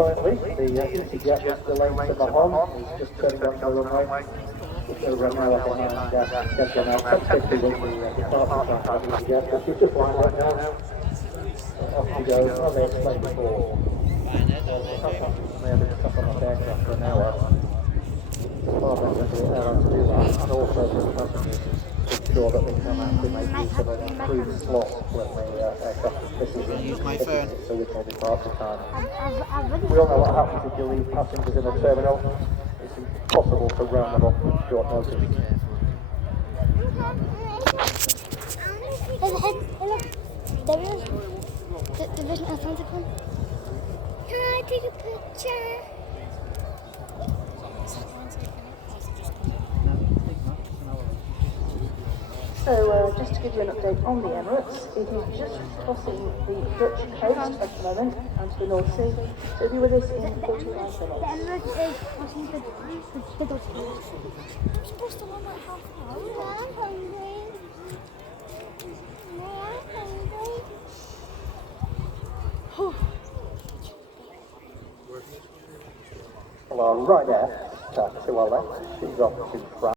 Finally, the EasyJet was delayed to Mahon. He's just turning onto the runway. We'll run now behind Skegan now. 10:50 was the departure time for EasyJet, but she's just lined up now. Off she goes, as I explained before. May have been stuck on that aircraft for an hour. It's far better for the airline to do that, and also for the passengers to ensure that they can actually make use of an improved slot when the aircraft misses the original departure time. We all know what happens if you leave passengers in a terminal. It's impossible to round them up at short notice. There isn't a Santa Claus. Can I take a picture? So just to give you an update on the Emirates, it is just crossing the Dutch coast at the moment and to the North Sea. So it'll be with us in 45 minutes. The Emirates is crossing the Dutch coast. I'm supposed to run like half an hour. I'm hungry. Well, right there, to our left, she's off to France.